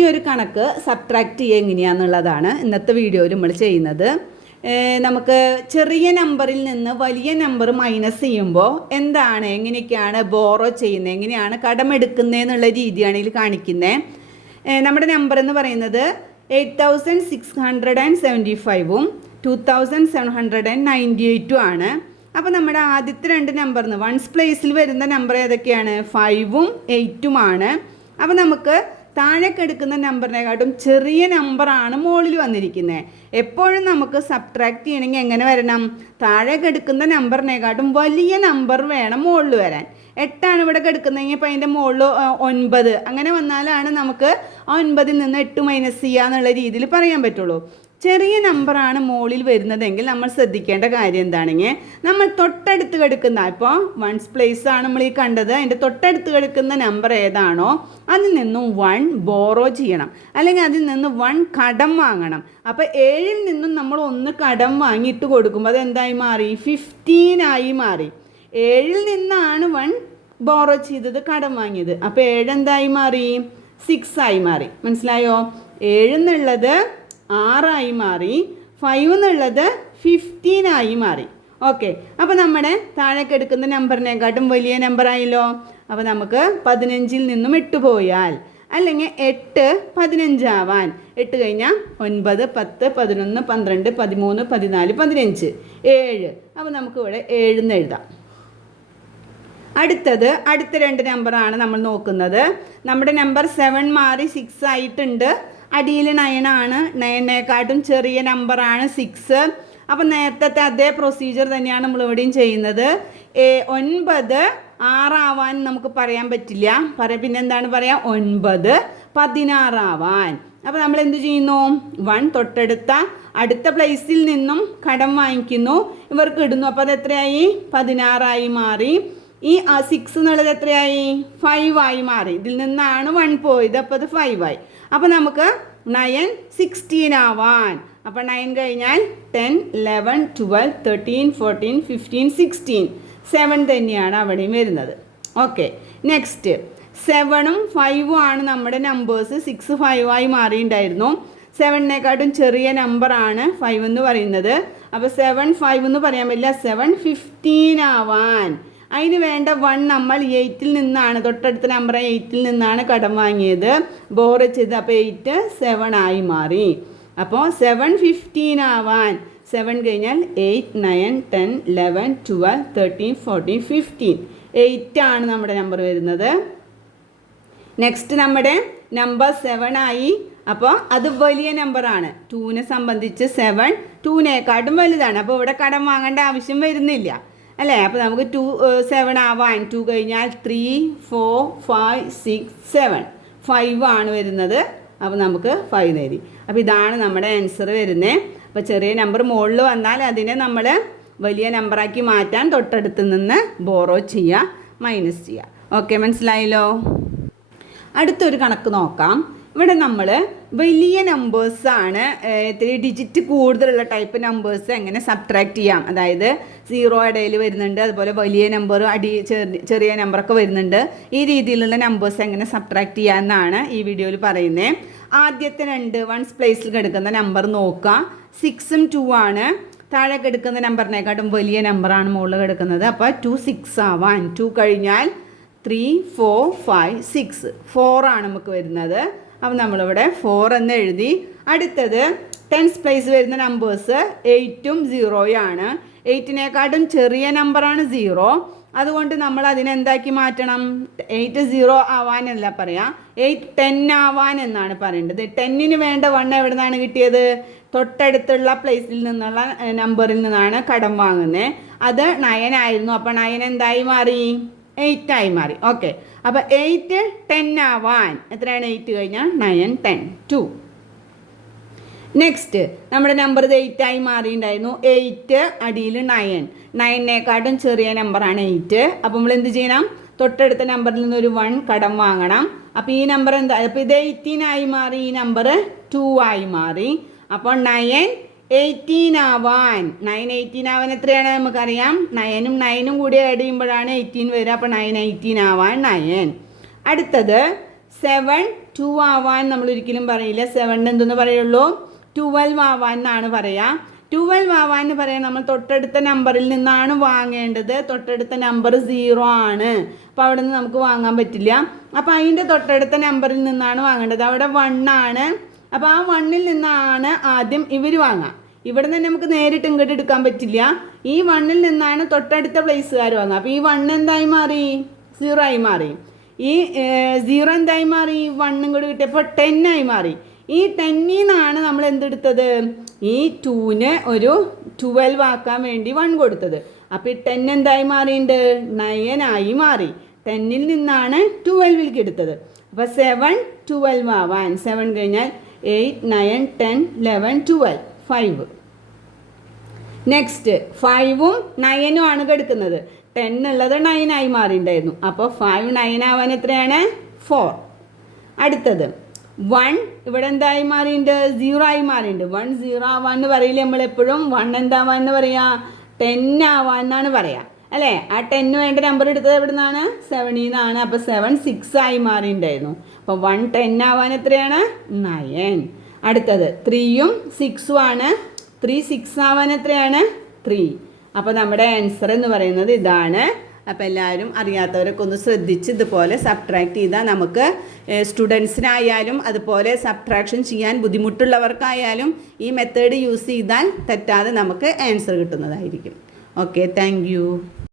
ഈ ഒരു കണക്ക് സബ്ട്രാക്ട് ചെയ്യുക എങ്ങനെയാണെന്നുള്ളതാണ് ഇന്നത്തെ വീഡിയോയിൽ നമ്മൾ ചെയ്യുന്നത്. നമുക്ക് ചെറിയ നമ്പറിൽ നിന്ന് വലിയ നമ്പർ മൈനസ് ചെയ്യുമ്പോൾ എന്താണ് എങ്ങനെയൊക്കെയാണ് ബോറോ ചെയ്യുന്നത് എങ്ങനെയാണ് കടമെടുക്കുന്നത് എന്നുള്ള രീതിയാണ് ഇതിൽ കാണിക്കുന്നത്. നമ്മുടെ നമ്പർ എന്ന് പറയുന്നത് eight thousand six hundred and seventy ഫൈവും two thousand seven hundred and ninety എയ്റ്റും ആണ്. അപ്പോൾ നമ്മുടെ ആദ്യത്തെ രണ്ട് നമ്പറിന് വൺസ് പ്ലേസിൽ വരുന്ന നമ്പർ ഏതൊക്കെയാണ്? ഫൈവും എയ്റ്റുമാണ് അപ്പോൾ നമുക്ക് താഴെ എടുക്കുന്ന നമ്പറിനെക്കാട്ടും ചെറിയ നമ്പറാണ് മുകളിൽ വന്നിരിക്കുന്നത്. എപ്പോഴും നമുക്ക് സബ്ട്രാക്ട് ചെയ്യണമെങ്കിൽ എങ്ങനെ വരണം? താഴെ എടുക്കുന്ന നമ്പറിനെക്കാട്ടും വലിയ നമ്പർ വേണം മുകളിൽ വരാൻ. എട്ടാണ് ഇവിടെ കിടക്കുന്നതെങ്കിൽ അപ്പോൾ അതിന്റെ മുകളിൽ ഒൻപത്. അങ്ങനെ വന്നാലാണ് നമുക്ക് ആ ഒൻപതിൽ നിന്ന് എട്ട് മൈനസ് ചെയ്യുക എന്നുള്ള രീതിയിൽ പറയാൻ പറ്റുള്ളൂ. ചെറിയ നമ്പറാണ് മുകളിൽ വരുന്നതെങ്കിൽ നമ്മൾ ശ്രദ്ധിക്കേണ്ട കാര്യം എന്താണെങ്കിൽ നമ്മൾ തൊട്ടടുത്ത് കിടക്കുന്ന ഇപ്പോൾ വൺസ് പ്ലേസ് ആണ് നമ്മൾ ഈ കണ്ടത് അതിന്റെ തൊട്ടടുത്ത് കിടക്കുന്ന നമ്പർ ഏതാണോ അതിൽ നിന്നും വൺ ബോറോ ചെയ്യണം. അല്ലെങ്കിൽ അതിൽ നിന്ന് വൺ കടം വാങ്ങണം. അപ്പോൾ ഏഴിൽ നിന്നും നമ്മൾ ഒന്ന് കടം വാങ്ങിയിട്ട് കൊടുക്കുമ്പോൾ അത് എന്തായി മാറി? ഫിഫ്റ്റീനായി മാറി. ഏഴിൽ നിന്നാണ് വൺ ബോറോ ചെയ്തത് കടം വാങ്ങിയത്. അപ്പോൾ ഏഴെന്തായി മാറി? സിക്സ് ആയി മാറി. മനസ്സിലായോ? ഏഴ് എന്നുള്ളത് ആറായി മാറി. ഫൈവ് എന്നുള്ളത് ഫിഫ്റ്റീൻ ആയി മാറി. ഓക്കെ അപ്പോൾ നമ്മുടെ താഴേക്ക് എടുക്കുന്ന നമ്പറിനെക്കാട്ടും വലിയ നമ്പർ ആയല്ലോ. അപ്പോൾ നമുക്ക് പതിനഞ്ചിൽ നിന്നും എട്ട് പോയാൽ അല്ലെങ്കിൽ എട്ട് പതിനഞ്ചാവാൻ. എട്ട് കഴിഞ്ഞാൽ ഒൻപത് പത്ത് പതിനൊന്ന് പന്ത്രണ്ട് പതിമൂന്ന് പതിനാല് പതിനഞ്ച്. ഏഴ്. അപ്പോൾ നമുക്ക് ഇവിടെ ഏഴെന്ന് എഴുതാം. അടുത്തത് അടുത്ത രണ്ട് നമ്പറാണ് നമ്മൾ നോക്കുന്നത്. നമ്മുടെ നമ്പർ സെവൻ മാറി സിക്സ് ആയിട്ടുണ്ട്. അടിയിൽ നയൻ ആണ്. നയനേക്കാട്ടും ചെറിയ നമ്പറാണ് സിക്സ് അപ്പം നേരത്തെ അതേ പ്രൊസീജിയർ തന്നെയാണ് നമ്മൾ ഇവിടെയും ചെയ്യുന്നത്. ഒൻപത് ആറാവാൻ നമുക്ക് പറയാൻ പറ്റില്ല. പറയാം പിന്നെ എന്താണ് പറയാം? ഒൻപത് പതിനാറാവാൻ. അപ്പോൾ നമ്മൾ എന്ത് ചെയ്യുന്നു? വൺ തൊട്ടടുത്ത അടുത്ത പ്ലേസിൽ നിന്നും കടം വാങ്ങിക്കുന്നു. ഇവർക്ക് ഇടുന്നു. അപ്പോൾ അത് എത്രയായി? പതിനാറായി മാറി. ഈ സിക്സ് എന്നുള്ളത് എത്രയായി? ഫൈവ് ആയി മാറി. ഇതിൽ നിന്നാണ് വൺ പോയത്. അപ്പോൾ അത് ഫൈവ് ആയി. അപ്പോൾ നമുക്ക് നയൻ സിക്സ്റ്റീൻ ആവാൻ. അപ്പോൾ നയൻ കഴിഞ്ഞാൽ ten eleven twelve thirteen fourteen fifteen sixteen seven തന്നെയാണ് അവിടെയും വരുന്നത്. ഓക്കെ നെക്സ്റ്റ് സെവനും ഫൈവും ആണ് നമ്മുടെ നമ്പേഴ്സ് സിക്സ് ഫൈവ് ആയി മാറിയിട്ടുണ്ടായിരുന്നു. സെവനിനെക്കാട്ടും ചെറിയ നമ്പറാണ് ഫൈവ് എന്ന് പറയുന്നത്. അപ്പോൾ സെവൻ ഫൈവ് എന്ന് പറയാൻ പറ്റില്ല. സെവൻ ഫിഫ്റ്റീൻ ആവാൻ. അതിന് വേണ്ട വൺ നമ്മൾ എയ്റ്റിൽ നിന്നാണ് തൊട്ടടുത്ത നമ്പർ എയ്റ്റിൽ നിന്നാണ് കടം വാങ്ങിയത്. ബോർ ചെയ്ത് അപ്പോൾ എയ്റ്റ് സെവൻ ആയി മാറി. അപ്പോൾ സെവൻ ഫിഫ്റ്റീൻ ആവാൻ സെവൻ കഴിഞ്ഞാൽ eight nine ten eleven twelve thirteen fourteen fifteen eight ആണ് നമ്മുടെ നമ്പർ വരുന്നത്. നെക്സ്റ്റ് നമ്മുടെ നമ്പർ സെവൻ ആയി. അപ്പോൾ അത് വലിയ നമ്പറാണ് ടൂവിനെ സംബന്ധിച്ച് സെവൻ ടൂവിനേക്കാട്ടും വലുതാണ്. അപ്പോൾ ഇവിടെ കടം വാങ്ങേണ്ട ആവശ്യം വരുന്നില്ല. അല്ലേ? അപ്പോൾ നമുക്ക് ടു സെവൻ ആവാൻ ടു കഴിഞ്ഞാൽ three four five six seven five ആണ് വരുന്നത്. അപ്പോൾ നമുക്ക് ഫൈവ് നേരി അപ്പോൾ ഇതാണ് നമ്മുടെ ആൻസർ വരുന്നത് അപ്പോൾ ചെറിയ നമ്പർ മുകളിൽ വന്നാൽ അതിനെ നമ്മൾ വലിയ നമ്പറാക്കി മാറ്റാൻ തൊട്ടടുത്ത് നിന്ന് ബോറോ ചെയ്യുക മൈനസ് ചെയ്യുക. ഓക്കെ മനസ്സിലായല്ലോ? അടുത്തൊരു കണക്ക് നോക്കാം. ഇവിടെ നമ്മൾ വലിയ നമ്പേഴ്സാണ് ഇത്തിരി ഡിജിറ്റ് കൂടുതലുള്ള ടൈപ്പ് നമ്പേഴ്സ് എങ്ങനെ സബ്ട്രാക്റ്റ് ചെയ്യാം. അതായത് സീറോ ഇടയിൽ വരുന്നുണ്ട് അതുപോലെ വലിയ നമ്പർ അടി ചെറിയ നമ്പറൊക്കെ വരുന്നുണ്ട്. ഈ രീതിയിലുള്ള നമ്പേഴ്സ് എങ്ങനെ സബ്ട്രാക്ട് ചെയ്യാമെന്നാണ് ഈ വീഡിയോയിൽ പറയുന്നത് ആദ്യത്തെ രണ്ട് വൺസ് പ്ലേസിൽ കിടക്കുന്ന നമ്പർ നോക്കുക സിക്സും ടു ആണ്. താഴെ കിടക്കുന്ന നമ്പറിനെക്കാട്ടും വലിയ നമ്പറാണ് മുകളിൽ കിടക്കുന്നത്. അപ്പോൾ ടു സിക്സ് ആവാൻ ടു കഴിഞ്ഞാൽ ത്രീ ഫോർ ഫൈവ് സിക്സ് ഫോറാണ് നമുക്ക് വരുന്നത്. അപ്പോൾ നമ്മളിവിടെ ഫോർ എന്ന് എഴുതി. അടുത്തത് ടെൻസ് പ്ലേസ് വരുന്ന നമ്പേഴ്സ് എയ്റ്റും സീറോയും ആണ്. എയ്റ്റിനെക്കാട്ടും ചെറിയ നമ്പറാണ് സീറോ അതുകൊണ്ട് നമ്മൾ അതിനെന്താക്കി മാറ്റണം? എയ്റ്റ് സീറോ ആവാനല്ല പറയാം. എയ്റ്റ് ടെൻ ആവാൻ എന്നാണ് പറയേണ്ടത്. ടെന്നിന് വേണ്ട വൺ എവിടെ നിന്നാണ് കിട്ടിയത്? തൊട്ടടുത്തുള്ള പ്ലേസിൽ നിന്നുള്ള നമ്പറിൽ നിന്നാണ് കടം വാങ്ങുന്നത് അത് നയൻ ആയിരുന്നു. അപ്പോൾ നയൻ എന്തായി മാറി? എയ്റ്റ് ആയി മാറി. ഓക്കെ അപ്പോൾ എയ്റ്റ് ടെൻ ആവാൻ എത്രയാണ് എയ്റ്റ് കഴിഞ്ഞാൽ നയൻ ടെൻ ടു നെക്സ്റ്റ് നമ്മുടെ നമ്പർ ഇത് എയ്റ്റ് ആയി മാറിയിട്ടുണ്ടായിരുന്നു. എയ്റ്റ് അടിയിൽ നയൻ നയനേക്കാട്ടും ചെറിയ നമ്പറാണ് എയ്റ്റ് അപ്പോൾ നമ്മൾ എന്ത് ചെയ്യണം? തൊട്ടടുത്ത നമ്പറിൽ നിന്ന് ഒരു വൺ കടം വാങ്ങണം. അപ്പോൾ ഈ നമ്പർ എന്താ? അപ്പോൾ ഇത് എയ്റ്റീൻ ആയി മാറി. ഈ നമ്പർ ടു ആയി മാറി. അപ്പോൾ നയൻ എയ്റ്റീൻ ആവാൻ. നയൻ എയ്റ്റീൻ ആവാൻ എത്രയാണ് നമുക്കറിയാം? നയനും നയനും കൂടി ആഡ് ചെയ്യുമ്പോഴാണ് എയ്റ്റീൻ വരിക. അപ്പോൾ നയൻ എയ്റ്റീൻ ആവാൻ നയൻ അടുത്തത് സെവൻ ടു ആവാൻ നമ്മൾ ഒരിക്കലും പറയില്ല. സെവൻ എന്തെന്ന് പറയുള്ളൂ? ട്വൽവ് ആവാൻ എന്നാണ് പറയുക ട്വൽവ് ആവാൻ എന്ന് പറയാൻ നമ്മൾ തൊട്ടടുത്ത നമ്പറിൽ നിന്നാണ് വാങ്ങേണ്ടത്. തൊട്ടടുത്ത നമ്പർ സീറോ ആണ്. അപ്പോൾ അവിടെ നിന്ന് നമുക്ക് വാങ്ങാൻ പറ്റില്ല. അപ്പോൾ അതിന്റെ തൊട്ടടുത്ത നമ്പറിൽ നിന്നാണ് വാങ്ങേണ്ടത്. അവിടെ വൺ ആണ്. അപ്പോൾ ആ വണ്ണിൽ നിന്നാണ് ആദ്യം ഇവർ വാങ്ങുക ഇവിടെ നിന്ന് നമുക്ക് നേരിട്ട് ഇങ്ങോട്ട് എടുക്കാൻ പറ്റില്ല. ഈ വണ്ണിൽ നിന്നാണ് തൊട്ടടുത്ത പ്ലേസുകാർ വാങ്ങുക അപ്പോൾ ഈ വണ്ണ് എന്തായി മാറി? സീറോ ആയി മാറി. ഈ സീറോ എന്തായി മാറി? വണ്ണും കൂടി കിട്ടിയപ്പോൾ ടെൻ ആയി മാറി. ഈ ടെന്നിൽ നിന്നാണ് നമ്മൾ എന്തെടുത്തത്? ഈ ടൂന് ഒരു ട്വൽവ് ആക്കാൻ വേണ്ടി വൺ കൊടുത്തത്. അപ്പോൾ ഈ ടെൻ എന്തായി മാറിയിട്ടുണ്ട് നയൻ ആയി മാറി. ടെന്നിൽ നിന്നാണ് ട്വൽവിലേക്ക് എടുത്തത്. അപ്പോൾ സെവൻ ട്വൽവ് ആവാൻ. സെവൻ കഴിഞ്ഞാൽ eight nine ten eleven twelve five next ഫൈവും നയനും ആണ് കെടുക്കുന്നത് ടെൻ ഉള്ളത് നയൻ ആയി മാറിയിട്ടുണ്ടായിരുന്നു. അപ്പോൾ ഫൈവ് നയൻ ആവാൻ എത്രയാണ്? ഫോർ അടുത്തത്. വൺ ഇവിടെ എന്തായി മാറിയിട്ടുണ്ട്? സീറോ ആയി മാറിയിട്ടുണ്ട്. വൺ സീറോ ആവാന്ന് പറയില്ല നമ്മൾ എപ്പോഴും വൺ എന്താവാന്ന് പറയാ? ടെൻ ആവാന്നാണ് പറയാ. അല്ലേ? ആ ടെന്ന് വേണ്ട നമ്പർ എടുത്തത് എവിടെ നിന്നാണ് സെവനിൽ നിന്നാണ് അപ്പോൾ സെവൻ സിക്സ് ആയി മാറിയിട്ടുണ്ടായിരുന്നു. അപ്പോൾ വൺ ടെൻ ആവാൻ എത്രയാണ്? നയൻ അടുത്തത് ത്രീയും സിക്സും ആണ്. ത്രീ സിക്സ് ആവാൻ എത്രയാണ്? ത്രീ അപ്പോൾ നമ്മുടെ ആൻസർ എന്ന് പറയുന്നത് ഇതാണ്. അപ്പോൾ എല്ലാവരും അറിയാത്തവരൊക്കെ ഒന്ന് ശ്രദ്ധിച്ച് ഇതുപോലെ സബ്ട്രാക്ട് ചെയ്താൽ നമുക്ക് സ്റ്റുഡൻസിനായാലും അതുപോലെ സബ്ട്രാക്ഷൻ ചെയ്യാൻ ബുദ്ധിമുട്ടുള്ളവർക്കായാലും ഈ മെത്തേഡ് യൂസ് ചെയ്താൽ തെറ്റാതെ നമുക്ക് ആൻസർ കിട്ടുന്നതായിരിക്കും. Okay thank